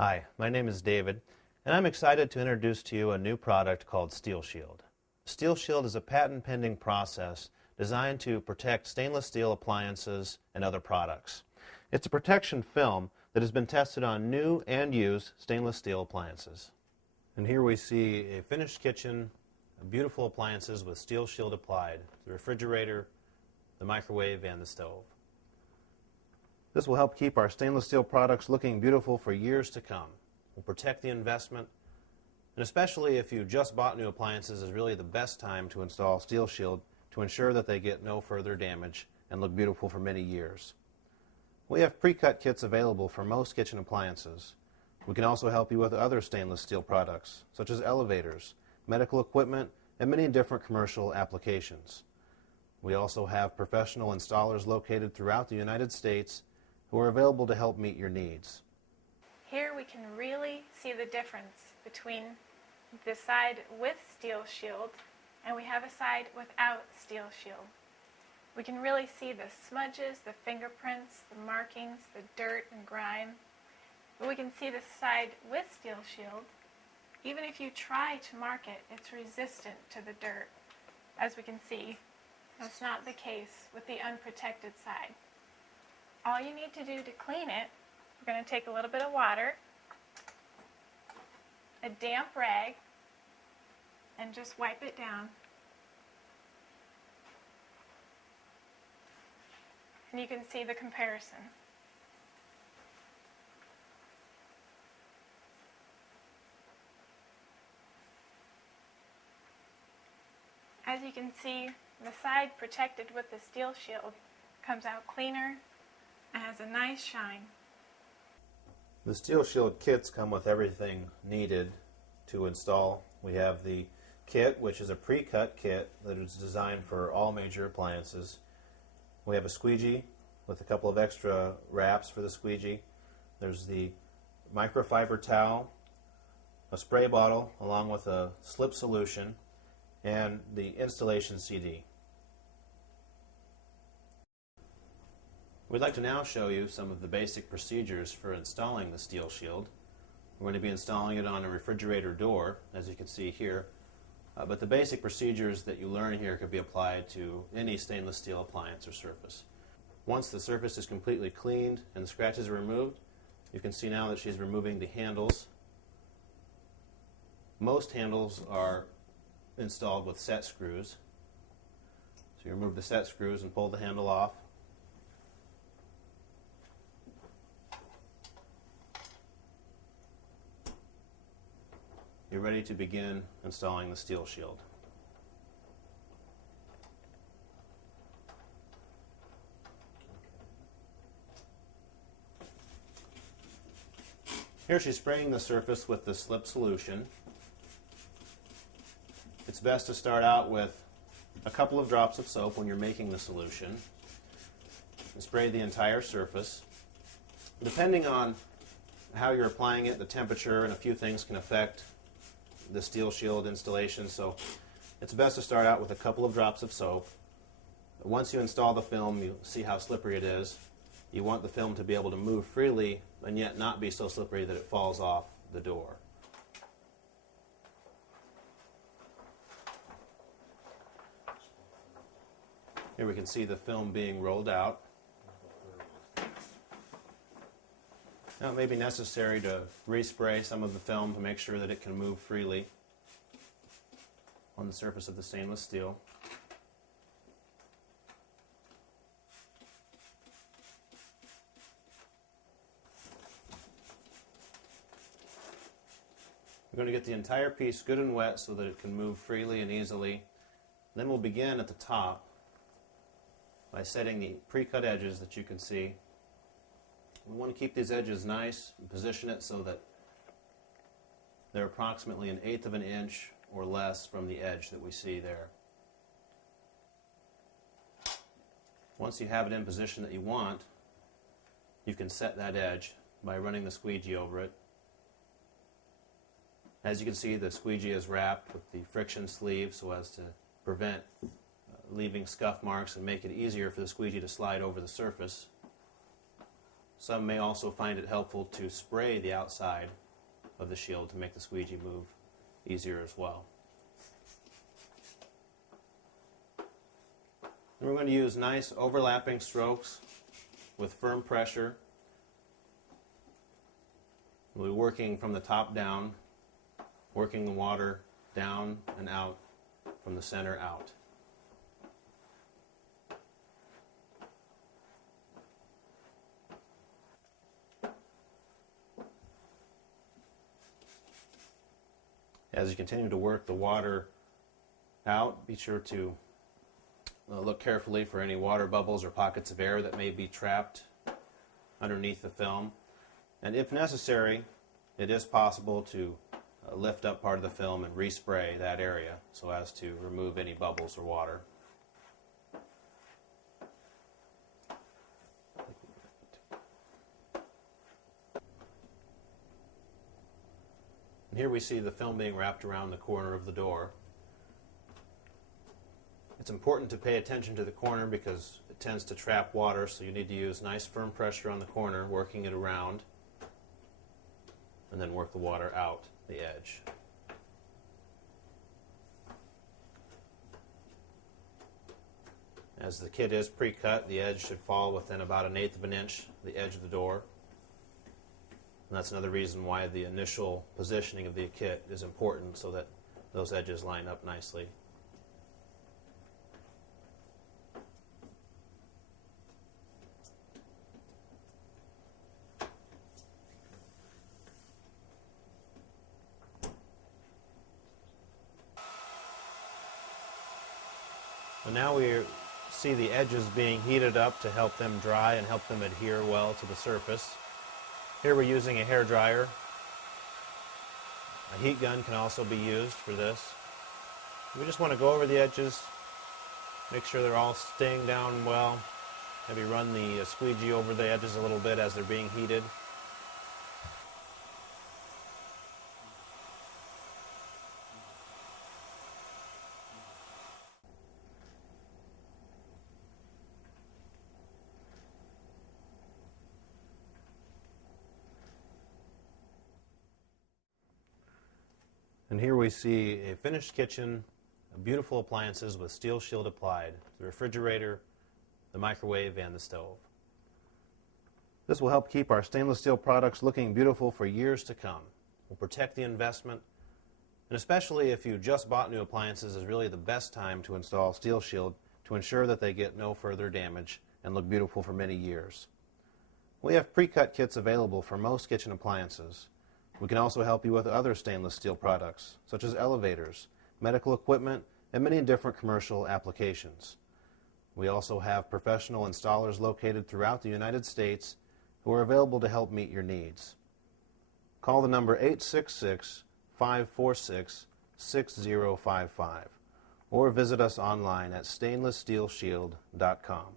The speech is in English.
Hi, my name is David, and I'm excited to introduce to you a new product called Steel Shield. Steel Shield is a patent-pending process designed to protect stainless steel appliances and other products. It's a protection film that has been tested on new and used stainless steel appliances. And here we see a finished kitchen, beautiful appliances with Steel Shield applied, the refrigerator, the microwave, and the stove. This will help keep our stainless steel products looking beautiful for years to come. We'll protect the investment, and especially if you just bought new appliances, is really the best time to install Steel Shield to ensure that they get no further damage and look beautiful for many years. We have pre-cut kits available for most kitchen appliances. We can also help you with other stainless steel products, such as elevators, medical equipment, and many different commercial applications. We also have professional installers located throughout the United States who are available to help meet your needs. Here we can really see the difference between the side with Steel Shield and we have a side without Steel Shield. We can really see the smudges, the fingerprints, the markings, the dirt and grime. But we can see the side with Steel Shield. Even if you try to mark it, it's resistant to the dirt. As we can see, that's not the case with the unprotected side. All you need to do to clean it, we're going to take a little bit of water, a damp rag, and just wipe it down. And you can see the comparison. As you can see, the side protected with the Steel Shield comes out cleaner and has a nice shine. The Steel Shield kits come with everything needed to install. We have the kit, which is a pre-cut kit that is designed for all major appliances. We have a squeegee with a couple of extra wraps for the squeegee. There's the microfiber towel, a spray bottle along with a slip solution, and the installation CD. We'd like to now show you some of the basic procedures for installing the Steel Shield. We're going to be installing it on a refrigerator door, as you can see here, but the basic procedures that you learn here could be applied to any stainless steel appliance or surface. Once the surface is completely cleaned and the scratches are removed, you can see now that she's removing the handles. Most handles are installed with set screws. So you remove the set screws and pull the handle off. You're ready to begin installing the Steel Shield. Here she's spraying the surface with the slip solution. It's best to start out with a couple of drops of soap when you're making the solution and spray the entire surface. Depending on how you're applying it, the temperature and a few things can affect the Steel Shield installation, so it's best to start out with a couple of drops of soap. Once you install the film, you see how slippery it is. You want the film to be able to move freely and yet not be so slippery that it falls off the door. Here we can see the film being rolled out. Now it may be necessary to respray some of the film to make sure that it can move freely on the surface of the stainless steel. We're going to get the entire piece good and wet so that it can move freely and easily. Then we'll begin at the top by setting the pre-cut edges that you can see. We want to keep these edges nice and position it so that they're approximately 1/8 of an inch or less from the edge that we see there. Once you have it in position that you want, you can set that edge by running the squeegee over it. As you can see, the squeegee is wrapped with the friction sleeve so as to prevent leaving scuff marks and make it easier for the squeegee to slide over the surface. Some may also find it helpful to spray the outside of the shield to make the squeegee move easier as well. And we're going to use nice overlapping strokes with firm pressure. We'll be working from the top down, working the water down and out from the center out. As you continue to work the water out, be sure to look carefully for any water bubbles or pockets of air that may be trapped underneath the film. And if necessary, it is possible to lift up part of the film and respray that area so as to remove any bubbles or water. And here we see the film being wrapped around the corner of the door. It's important to pay attention to the corner because it tends to trap water, so you need to use nice firm pressure on the corner, working it around, and then work the water out the edge. As the kit is pre-cut, the edge should fall within about 1/8 of an inch the edge of the door. And that's another reason why the initial positioning of the kit is important, so that those edges line up nicely. And now we see the edges being heated up to help them dry and help them adhere well to the surface. Here we're using a hair dryer. A heat gun can also be used for this. We just want to go over the edges, make sure they're all staying down well. Maybe run the squeegee over the edges a little bit as they're being heated. And here we see a finished kitchen, beautiful appliances with steel shield applied, the refrigerator, the microwave, and the stove. This will help keep our stainless steel products looking beautiful for years to come. We'll protect the investment, and especially if you just bought new appliances, is really the best time to install Steel Shield to ensure that they get no further damage and look beautiful for many years. We have pre-cut kits available for most kitchen appliances. We can also help you with other stainless steel products, such as elevators, medical equipment, and many different commercial applications. We also have professional installers located throughout the United States who are available to help meet your needs. Call the number 866-546-6055 or visit us online at stainlesssteelshield.com.